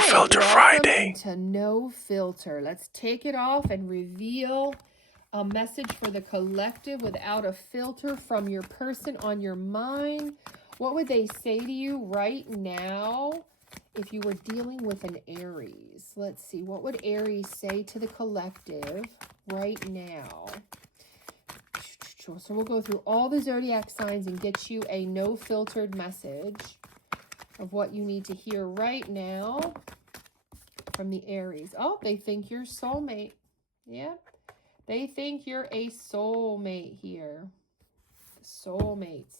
Filter Friday. Into No Filter. Let's take it off and reveal a message for the collective without a filter from your person on your mind. What would they say to you right now if you were dealing with an Aries? Let's see. What would Aries say to the collective right now? So we'll go through all the zodiac signs and get you a no-filtered message of what you need to hear right now from the Aries. Oh, they think you're soulmate. Yeah. They think you're a soulmate here. Soulmates.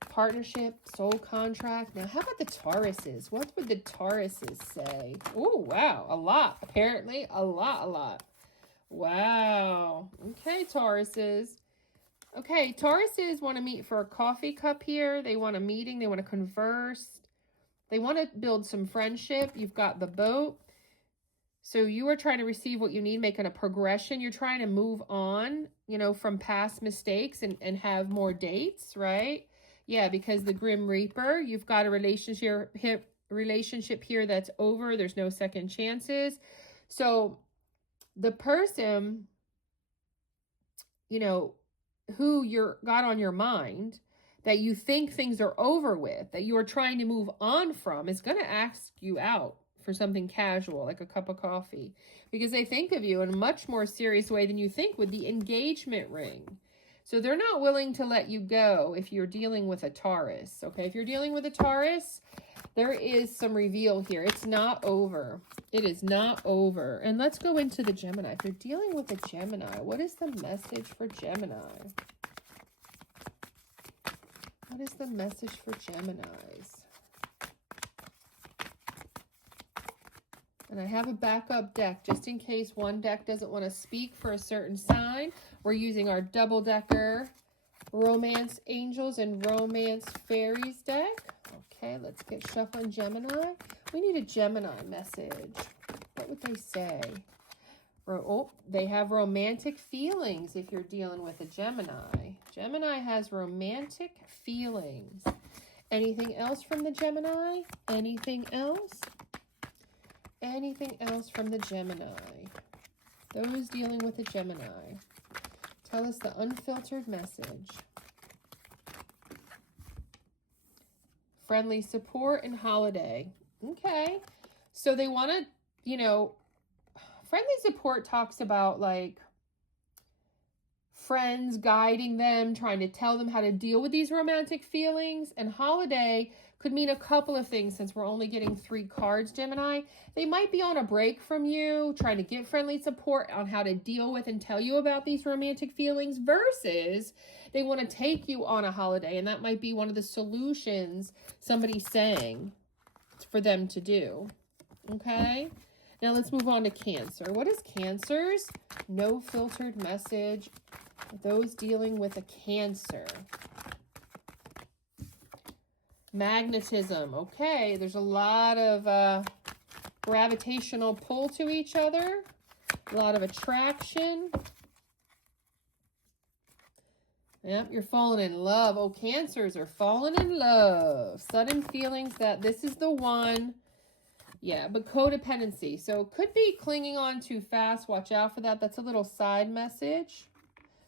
Partnership, soul contract. Now, how about the Tauruses? What would the Tauruses say? Oh, wow. A lot. Apparently, a lot. Wow. Okay, Tauruses. Okay, Tauruses want to meet for a coffee cup here. They want a meeting. They want to converse. They want to build some friendship. You've got the boat. So you are trying to receive what you need, making a progression. You're trying to move on, you know, from past mistakes and have more dates, right? Yeah, because the Grim Reaper, you've got a relationship here that's over. There's no second chances. So the person, you know, who you're got on your mind that you think things are over with, that you are trying to move on from, is going to ask you out for something casual, like a cup of coffee, because they think of you in a much more serious way than you think with the engagement ring. So they're not willing to let you go if you're dealing with a Taurus, okay? If you're dealing with a Taurus, there is some reveal here. It's not over. It is not over. And let's go into the Gemini. If you're dealing with a Gemini, what is the message for Gemini? What is the message for Geminis? And I have a backup deck just in case one deck doesn't want to speak for a certain sign. We're using our double-decker Romance Angels and Romance Fairies deck. Okay, let's get shuffling Gemini. We need a Gemini message. What would they say? Oh, they have romantic feelings if you're dealing with a Gemini. Gemini has romantic feelings. Anything else from the Gemini? Anything else? Anything else from the Gemini? Those dealing with a Gemini. Tell us the unfiltered message. Friendly support and holiday. Okay. So they want to, you know, friendly support talks about like friends guiding them, trying to tell them how to deal with these romantic feelings. And holiday could mean a couple of things since we're only getting 3 cards, Gemini. They might be on a break from you, trying to get friendly support on how to deal with and tell you about these romantic feelings, versus they want to take you on a holiday. And that might be one of the solutions somebody's saying for them to do. Okay? Now let's move on to Cancer. What is Cancer's no filtered message? Those dealing with a Cancer. Magnetism. Okay, there's a lot of gravitational pull to each other. A lot of attraction. Yep, you're falling in love. Oh, Cancers are falling in love. Sudden feelings that this is the one. Yeah, but codependency. So could be clinging on too fast. Watch out for that. That's a little side message.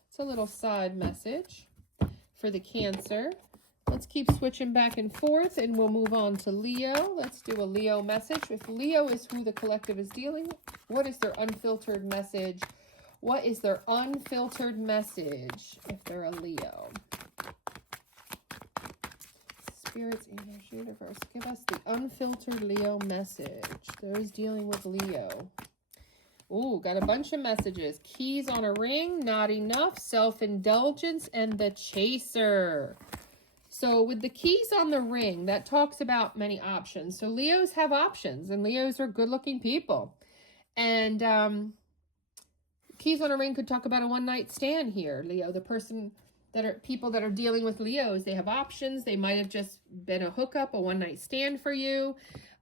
It's a little side message for the Cancer. Let's keep switching back and forth, and we'll move on to Leo. Let's do a Leo message. If Leo is who the collective is dealing with, what is their unfiltered message? What is their unfiltered message if they're a Leo? Spirits, English, universe, give us the unfiltered Leo message. Those dealing with Leo. Ooh, got a bunch of messages. Keys on a ring, not enough, self-indulgence, and the chaser. So with the keys on the ring, that talks about many options. So Leos have options, and Leos are good-looking people. And keys on a ring could talk about a one-night stand here, Leo. The person that are people that are dealing with Leos, they have options. They might have just been a hookup, a one-night stand for you.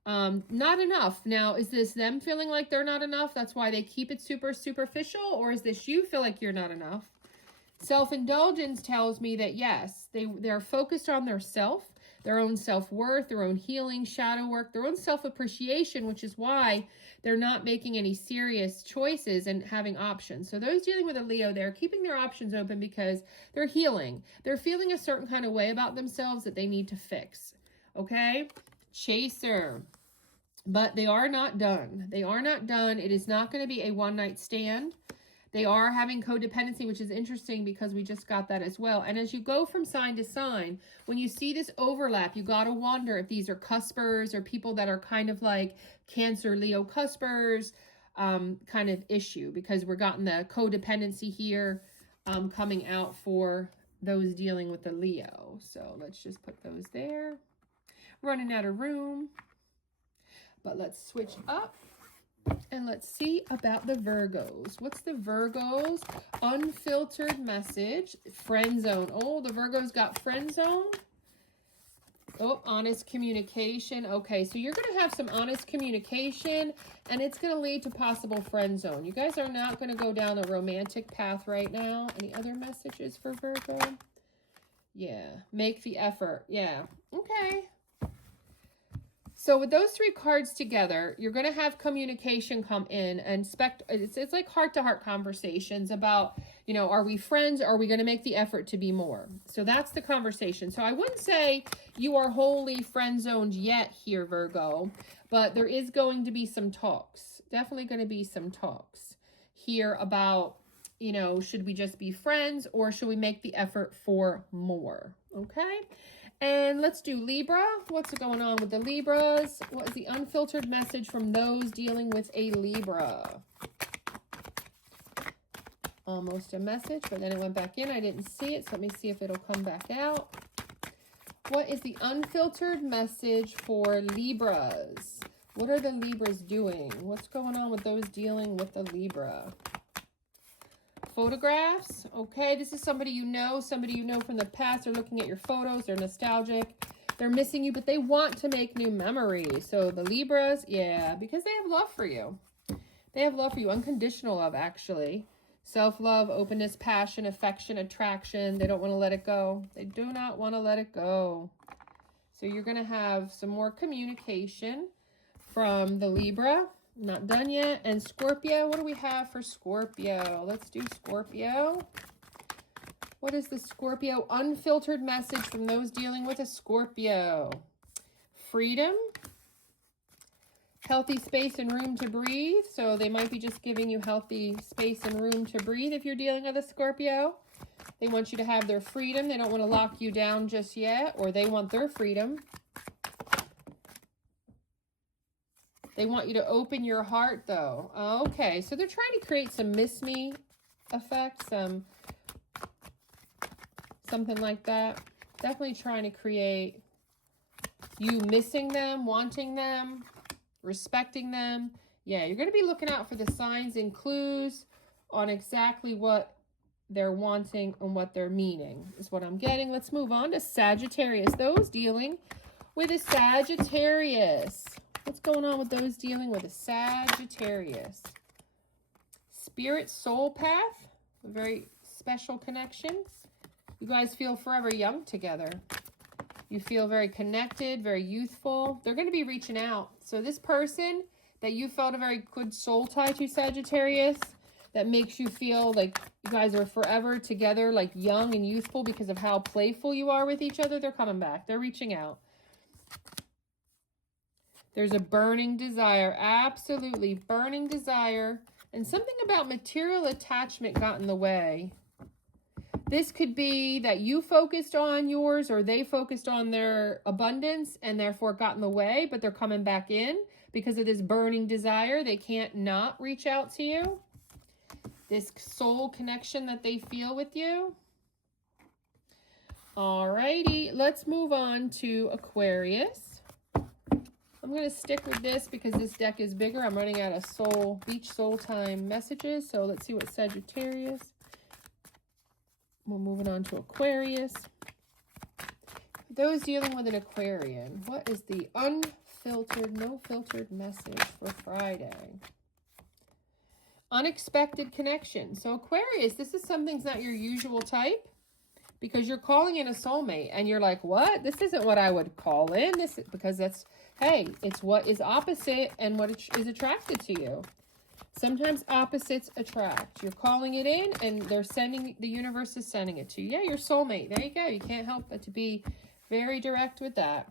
Not enough. Now, is this them feeling like they're not enough? That's why they keep it super superficial? Or is this you feel like you're not enough? Self-indulgence tells me that, yes, they're focused on their self. their own self-worth, their own healing, shadow work, their own self-appreciation, which is why they're not making any serious choices and having options. So those dealing with a Leo, they're keeping their options open because they're healing. They're feeling a certain kind of way about themselves that they need to fix. Okay? Chaser. But they are not done. They are not done. It is not going to be a one-night stand. They are having codependency, which is interesting because we just got that as well. And as you go from sign to sign, when you see this overlap, you got to wonder if these are cuspers or people that are kind of like Cancer, Leo cuspers kind of issue, because we're gotten the codependency here coming out for those dealing with the Leo. So let's just put those there. Running out of room. But let's switch up. And let's see about the Virgos. What's the Virgos? Unfiltered message. Friend zone. Oh, the Virgos got friend zone. Oh, honest communication. Okay, so you're going to have some honest communication, and it's going to lead to possible friend zone. You guys are not going to go down a romantic path right now. Any other messages for Virgo? Yeah, make the effort. Yeah, okay. So with those three cards together, you're going to have communication come in, and it's like heart-to-heart conversations about, you know, are we friends? Or are we going to make the effort to be more? So that's the conversation. So I wouldn't say you are wholly friend-zoned yet here, Virgo, but there is going to be some talks. Definitely going to be some talks here about, you know, should we just be friends or should we make the effort for more? Okay. And let's do Libra. What's going on with the Libras? What is the unfiltered message from those dealing with a Libra? Almost a message, but then it went back in. I didn't see it, so let me see if it'll come back out. What is the unfiltered message for Libras? What are the Libras doing? What's going on with those dealing with the Libra? Photographs. Okay, this is somebody you know from the past. They're looking at your photos. They're nostalgic. They're missing you, but they want to make new memories. So the Libras, yeah, because they have love for you. They have love for you. Unconditional love, actually. Self-love, openness, passion, affection, attraction. They don't want to let it go. They do not want to let it go. So you're going to have some more communication from the Libra. Not done yet. And Scorpio, what do we have for Scorpio? Let's do Scorpio. What is the Scorpio unfiltered message from those dealing with a Scorpio? Freedom. Healthy space and room to breathe. So they might be just giving you healthy space and room to breathe if you're dealing with a Scorpio. They want you to have their freedom. They don't want to lock you down just yet, or they want their freedom. They want you to open your heart, though. Okay, so they're trying to create some miss me effect, something like that. Definitely trying to create you missing them, wanting them, respecting them. Yeah, you're going to be looking out for the signs and clues on exactly what they're wanting and what they're meaning is what I'm getting. Let's move on to Sagittarius. Those dealing with a Sagittarius. What's going on with those dealing with a Sagittarius? Spirit soul path, a very special connection. You guys feel forever young together. You feel very connected, very youthful. They're going to be reaching out. So this person that you felt a very good soul tie to, Sagittarius, that makes you feel like you guys are forever together, like young and youthful because of how playful you are with each other, they're coming back. They're reaching out. There's a burning desire, absolutely burning desire, and something about material attachment got in the way. This could be that you focused on yours or they focused on their abundance and therefore got in the way, but they're coming back in because of this burning desire. They can't not reach out to you. This soul connection that they feel with you. Alrighty, let's move on to Aquarius. I'm going to stick with this because this deck is bigger. I'm running out of beach soul time messages. So let's see what Sagittarius. We're moving on to Aquarius. Those dealing with an Aquarian, what is the unfiltered, no filtered message for Friday? Unexpected connection. So Aquarius, this is something's not your usual type. because you're calling in a soulmate and you're like, what? This isn't what I would call in. This is because that's, hey, it's what is opposite and what is attracted to you. Sometimes opposites attract. You're calling it in and the universe is sending it to you. Yeah, your soulmate. There you go. You can't help but to be very direct with that.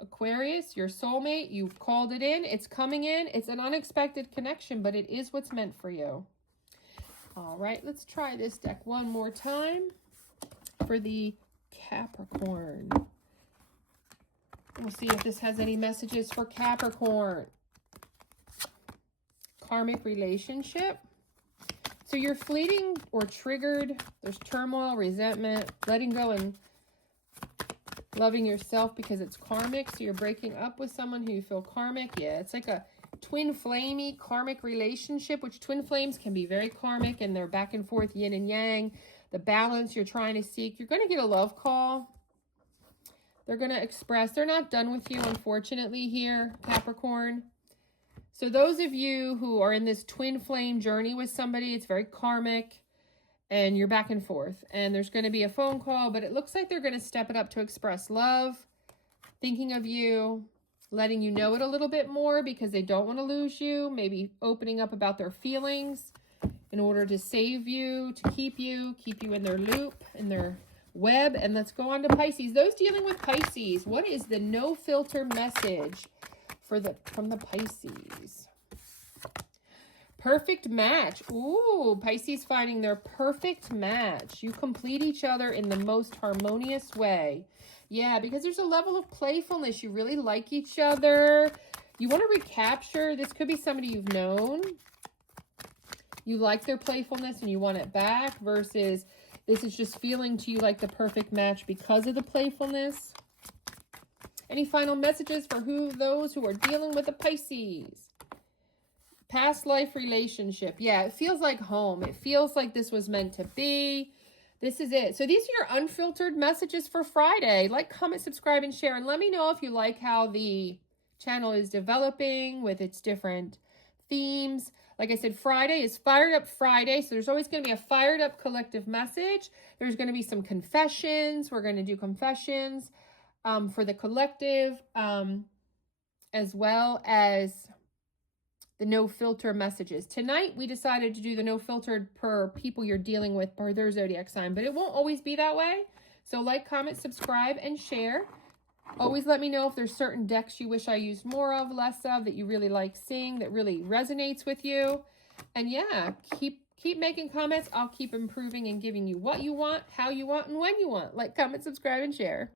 Aquarius, your soulmate, you've called it in. It's coming in. It's an unexpected connection, but it is what's meant for you. All right, let's try this deck one more time for the Capricorn. We'll see if this has any messages for Capricorn. Karmic relationship. So you're fleeting or triggered. There's turmoil, resentment, letting go and loving yourself because it's karmic. So you're breaking up with someone who you feel karmic. Yeah, it's like a twin flamey karmic relationship, which twin flames can be very karmic and they're back and forth, yin and yang. The balance you're trying to seek. You're going to get a love call. They're going to express. They're not done with you, unfortunately, here, Capricorn. So those of you who are in this twin flame journey with somebody, it's very karmic and you're back and forth. And there's going to be a phone call, but it looks like they're going to step it up to express love, thinking of you, letting you know it a little bit more because they don't want to lose you, maybe opening up about their feelings in order to save you, to keep you in their loop, in their web. And let's go on to Pisces. Those dealing with Pisces, what is the no filter message from the Pisces? Perfect match. Ooh, Pisces finding their perfect match. You complete each other in the most harmonious way. Yeah, because there's a level of playfulness. You really like each other. You want to recapture. This could be somebody you've known. You like their playfulness and you want it back versus this is just feeling to you like the perfect match because of the playfulness. Any final messages for those who are dealing with the Pisces? Past life relationship. Yeah, it feels like home. It feels like this was meant to be. This is it. So these are your unfiltered messages for Friday. Like, comment, subscribe, and share. And let me know if you like how the channel is developing with its different themes. Like I said, Friday is Fired Up Friday. So there's always going to be a fired up collective message. There's going to be some confessions. We're going to do confessions for the collective, as well as the no filter messages. Tonight, we decided to do the no filtered per people you're dealing with per their zodiac sign, but it won't always be that way. So like, comment, subscribe, and share. Always let me know if there's certain decks you wish I used more of, less of, that you really like seeing, that really resonates with you. And yeah, keep making comments. I'll keep improving and giving you what you want, how you want, and when you want. Like, comment, subscribe, and share.